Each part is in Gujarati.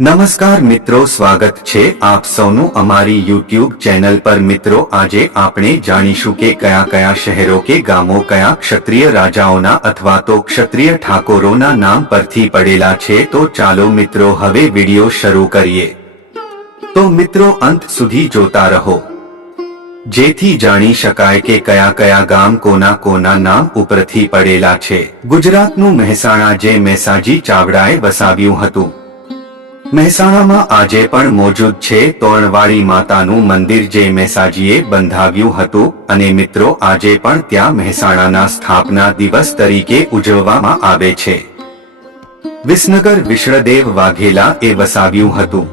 નમસ્કાર મિત્રો, સ્વાગત છે આપ સૌનું અમારી યુટ્યુબ ચેનલ પર. મિત્રો, આજે આપણે જાણીશું કે કયા કયા શહેરો કે ગામો કયા ક્ષત્રિય રાજાઓના અથવા તો ક્ષત્રિય ઠાકોરોના નામ પરથી પડેલા છે. તો ચાલો મિત્રો, હવે વિડિયો શરૂ કરીએ. તો મિત્રો, અંત સુધી જોતા રહો. જેથી જાણી શકાય કે કયા કયા ગામ કોના કોના નામ ઉપરથી પડેલા છે. ગુજરાતનું મહેસાણા જે મેસાજી ચાવડાએ વસાવ્યું હતું. મહેસાણામાં આજે પણ મોજૂદ છે તોરણવાળી માતાનું મંદિર જે મહેસાજીએ બંધાવ્યું હતું અને મિત્રો આજે પણ ત્યાં મહેસાણાના સ્થાપના દિવસ તરીકે ઉજવવામાં આવે છે. વિસનગર વિષ્ણદેવ વાઘેલા એ વસાવ્યું હતું.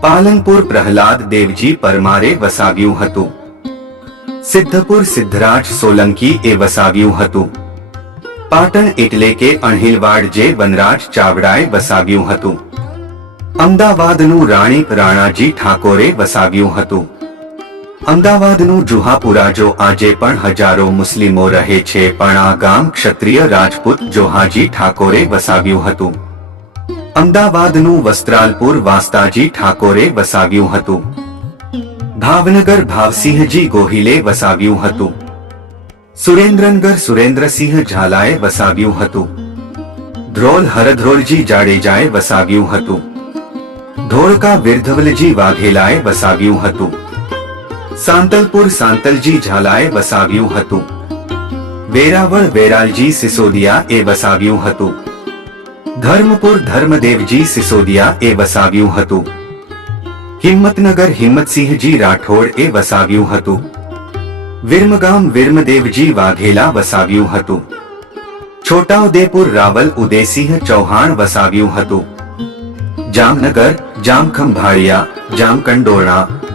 પાલનપુર પ્રહલાદ દેવજી પરમારે વસાવ્યું હતું. સિદ્ધપુર સિદ્ધરાજ સોલંકી એ વસાવ્યું હતું. પાટણ એટલે કે અણહિલવાડ જે વનરાજ ચાવડાએ વસાવ્યું હતું. અમદાવાદનું રાણીપ રાણાજી ઠાકોરે વસાવ્યું હતું. અમદાવાદનું જુહાપુરા જો આજે પણ હજારો મુસ્લિમો રહે છે, પણ આ ગામ ક્ષત્રિય રાજપૂત જોહાજી ઠાકોરે વસાવ્યું હતું. અમદાવાદનું વસ્ત્રાલપુર વાસ્તાજી ઠાકોરે વસાવ્યું હતું. ભાવનગર ભાવસિંહજી ગોહિલે વસાવ્યું હતું. સુરેન્દ્રનગર સુરેન્દ્રસિંહ ઝાલાએ વસાવ્યું હતું. ધ્રોલ હરધ્રોલજી જાડેજાએ વસાવ્યું હતું. ધોળકા વિરધવલજી વાઘેલાએ વસાવ્યું હતું સાંતલપુર સાંતલજી ઝાલાએ વસાવ્યું હતું વેરાવળ વેરાલજી સિસોદિયા એ વસાવ્યું હતું ધર્મપુર ધર્મદેવજી સિસોદિયા એ વસાવ્યું હતું હિંમતનગર હિંમતસિંહજી રાઠોડ એ વસાવ્યું હતું વિરમગામ વિરમદેવજી વાઘેલા વસાવ્યું હતું છોટાઉદેપુર રાવલ ઉદયસિંહ ચૌહાણ વસાવ્યું હતું જામનગર જામખંભાળિયા જામ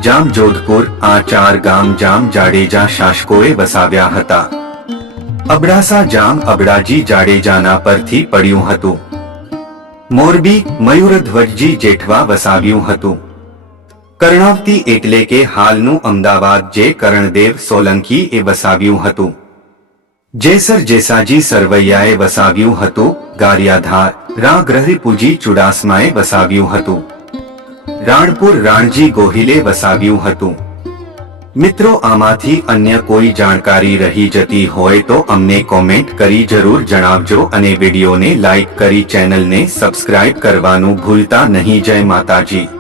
જામજોધપુર આ ચાર ગામ જામ જાડેજા શાસકોએ વસાવ્યા હતા. અબડાસા જામ અબડાજી જાડેજાના પરથી પડ્યું હતું. મોરબી મયુરધ્વજજી જેઠવા વસાવ્યું હતું. કર્ણાવતી એટલે કે હાલનું અમદાવાદ જે કરણદેવ સોલંકી એ વસાવ્યું હતું. જેસર જેસાજી સરવૈયાએ વસાવ્યું હતું, ગારિયાધાર રા ગ્રહપુજી ચુડાસમાએ વસાવ્યું હતું. રાણપુર રાણજી ગોહિલે વસાવ્યું હતું. મિત્રો, આમાંથી અન્ય કોઈ જાણકારી રહી જતી હોય તો અમને કોમેન્ટ કરી જરૂર જણાવજો અને વિડીયોને લાઈક કરી ચેનલને સબસ્ક્રાઇબ કરવાનું ભૂલતા નહીં. જય માતાજી.